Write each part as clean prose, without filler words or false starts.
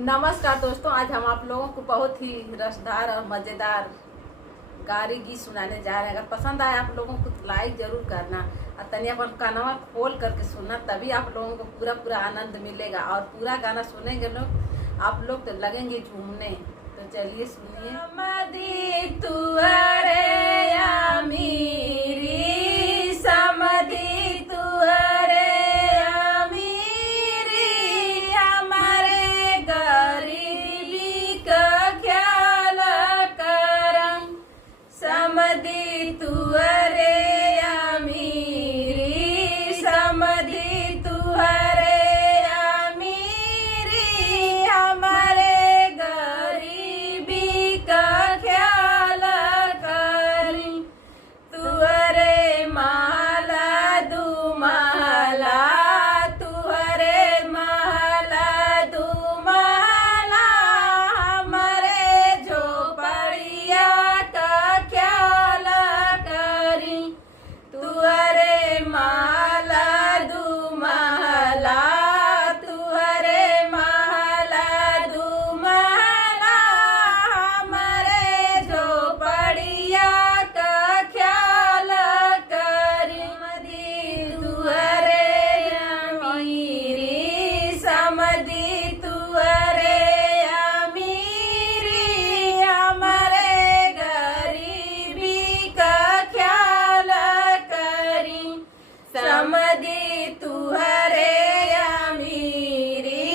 नमस्कार दोस्तों, आज हम आप लोगों को बहुत ही रसदार और मज़ेदार गारी गीत सुनाने जा रहे हैं। अगर पसंद आए आप लोगों को तो लाइक जरूर करना और तनी अपन कानवा खोल करके सुनना, तभी आप लोगों को पूरा पूरा आनंद मिलेगा। और पूरा गाना सुनेंगे लोग आप लोग तो लगेंगे झूमने। तो चलिए सुनिए। समधी तुअरे अमीरी, समधी तुअरे अमीरी, हमारे गरीबी का ख्याल करम। समधी तुअरे अमीरी, समधी तुअरे अमीरी, हमारे गरीबी का ख्याल करी। तुअरे महला दू महला, तुअरे महला दू महला, हमारे झोपड़िया का ख्याल करी। तुअरे महला दू महला, तुअरे महला दू महला, हमारे झोपड़िया का ख्याल करी। समधी तुअरे अमीरी, समधी तुअरे अमीरी, हमारे गरीबी का ख्याल करी। समधी तुअरे अमीरी,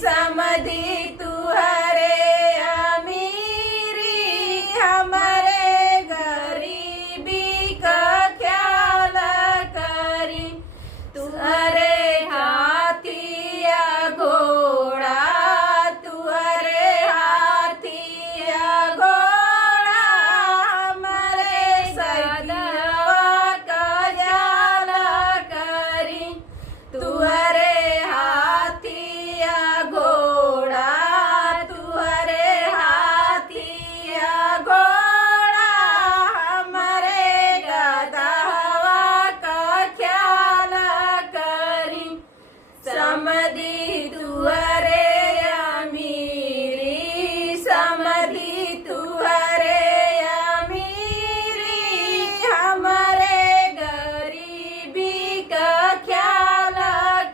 समधी तुअरे अमीरी, हमारे गरीबी का ख्याल करी। तुअरे हाथिया घोड़ा, तुअरे हाथिया घोड़ा, हमारे सदवा का जाल करी। तुअरे हाथिया घोड़ा, तुअरे हाथिया घोड़ा, हमारे गदहवा का ख्याल करी। समधी तुअरे अमीरी, समधी तुअरे अमीरी, हमारे गरीबी का ख्याल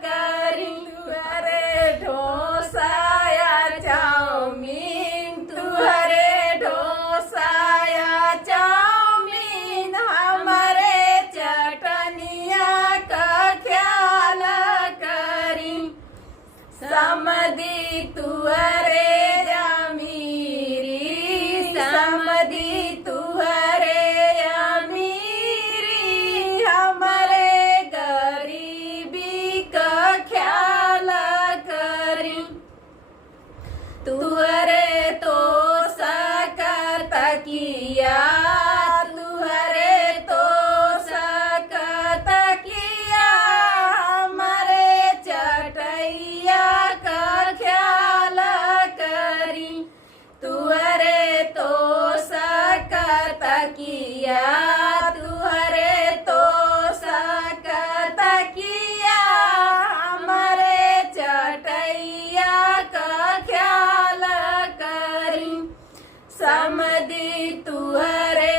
करी। तुअरे डोसा या चाउमीन, तुअरे डोसा या चाउमीन, हमारे चटनिया का ख्याल करी। समधी तुअरे अमीरी, समधी तुअरे अमीरी, हमारे गरीबी का ख्याल करी। तुअरे तो सकर तकिया, तुअरे तो सकर तकिया, हमारे चटैया का ख्याल करी। तुअरे तो सकर तकिया, तुअरे तो सकर तकिया, हमारे चटैया का ख्याल करी। समधी तुअरे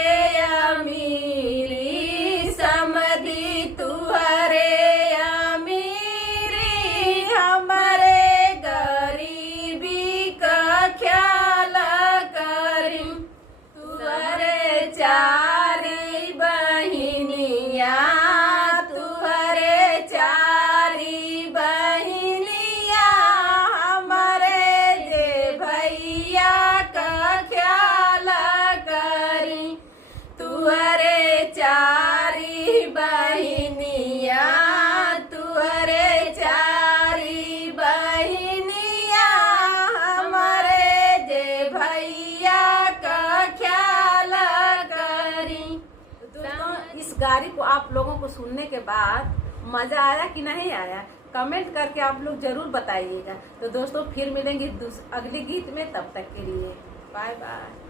अमीरी, समधी तुअरे अमीरी, हमारे गरीबी का ख्याल करी। तुअरे चारी बहिनिया, तुअरे चारी बहिनिया, हमारे जे भैया का ख्याल करी। तुअरे चारी बहिनिया, तुअरे चारी बहिनिया, हमारे जे भैया का ख्याल करी। दोस्तों, इस गारी को आप लोगों को सुनने के बाद मजा आया कि नहीं आया, कमेंट करके आप लोग जरूर बताइएगा। तो दोस्तों, फिर मिलेंगे अगले गीत में, तब तक के लिए बाय बाय।